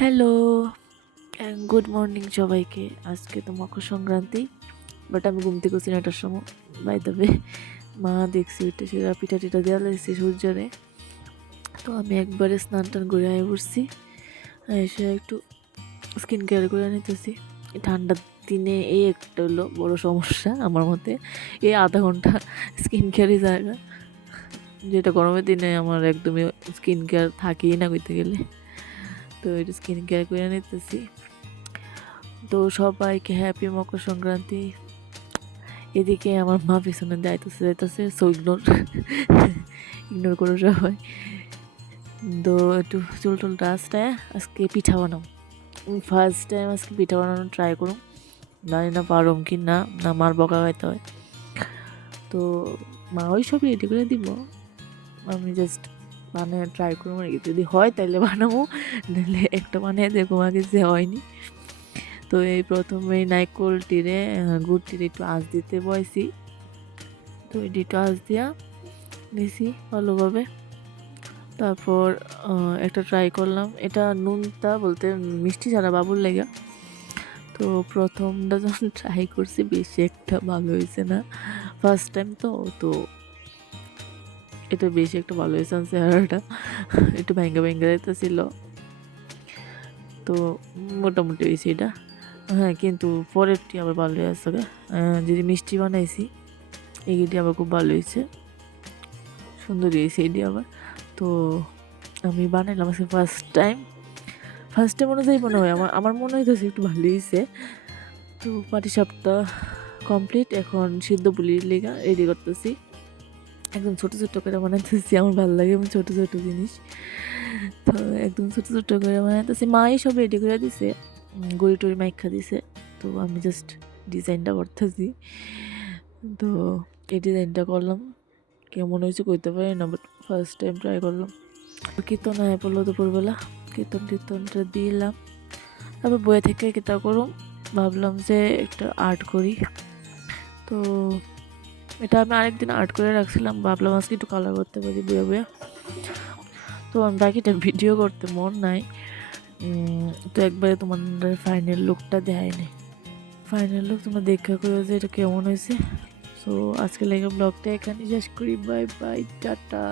Hello, good morning সবাইকে। আজকে তো মকর সংক্রান্তি, বাট আমি ঘুম থেকে উঠছি 9টার সময়। বাই দ্য ওয়ে, মা দেখছি উঠে সেরা পিঠা টিঠা দেওয়া লাগছে সূর্যরে। তো আমি একবারে স্নান টান করে আয় পড়ছি, এসে একটু স্কিন কেয়ার করে নিতেছি। ঠান্ডার দিনে এই একটা হলো বড় সমস্যা আমার মতে, এই আধা ঘন্টা স্কিন কেয়ারই জায়গা, যেটা গরমের দিনে আমার একদমই স্কিন কেয়ার থাকেই না কইতে গেলে। তো এটা স্কিন কেয়ার করে নিতেছি। তো সবাইকে হ্যাপি মকর সংক্রান্তি। এদিকে আমার মা পিছনে যাইতেছে, সো ইগনোর করো সবাই। তো একটু চুল টুল রাস্তায় আজকে পিঠা বানাও, ফার্স্ট টাইম আজকে পিঠা বানানো ট্রাই করুন। জানি না পারম কি না, না মার বকা খাইতে হয়। তো মা ওই সব রেডি করে দিব, আমি জাস্ট বানিয়ে ট্রাই করবো আর কি। যদি হয় তাহলে বানাবো, নাহলে একটা বানিয়ে দেখবো আগে যে হয়নি। তো এই প্রথমে নাইকল টিরে গুড় টিরে একটু আঁচ দিতে বয়সি। তো এটি একটু আঁচ দিয়া নিছি ভালোভাবে। তারপর একটা ট্রাই করলাম, এটা নুনটা বলতে মিষ্টি ছাড়া বাবুর লেগে। তো প্রথমটা যখন ট্রাই করছি বেশি একটা ভালো হয়েছে না, ফার্স্ট টাইম তো তো এটা বেশি একটা ভালো হয়েছে না, চেহারাটা একটু ভেঙ্গে ভেঙ্গে দিতেছিল। তো মোটামুটি হয়েছে এটা, হ্যাঁ। কিন্তু পরেরটি আবার ভালো হয়েছে, যদি মিষ্টি বানাইছি এইটি আবার খুব ভালো হয়েছে, সুন্দর হয়েছে এটি আবার। তো আমি বানাইলাম আজকে ফার্স্ট টাইম অনুযায়ী মনে হয় আমার মনে হইতেছে একটু ভালো হয়েছে। তো পাটিসাপটা কমপ্লিট, এখন সিদ্ধ পুলির লেগা রেডি করতেছি। একদম ছোটো ছোটো করে বানাইতেছি, আমার ভালো লাগে এবং ছোটো ছোটো জিনিস। তো একদম ছোটো ছোটো করে বানাইতেছি, মাই সব রেডি করে দিছে, গড়ি টড়ি মাইখা দিছে। তো আমি জাস্ট ডিজাইনটা করতেছি। তো এই ডিজাইনটা করলাম, কেমন হয়েছে কইতে পারি না, বাট ফার্স্ট টাইম ট্রাই করলাম। কীর্তন আয় পড়লো দুপুরবেলা, কীর্তনটা দিলাম। তারপর বইয়ে থেকে কিতা করুম, ভাবলাম যে একটা আর্ট করি। তো এটা আমি আরেকদিন আর্ট করে রাখছিলাম, ভাবলাম আজকে একটু কালার করতে পারি বইয়া বইয়া। তো আমি বাকিটা ভিডিও করতে মন নাই, তো একবারে তোমাদের ফাইনাল লুকটা দেয়নি। ফাইনাল লুক তোমরা দেখা করো যে এটা কেমন হয়েছে। সো আজকে লেগে ব্লগটা এখানে শেষ করি, বাই বাই, টাটা।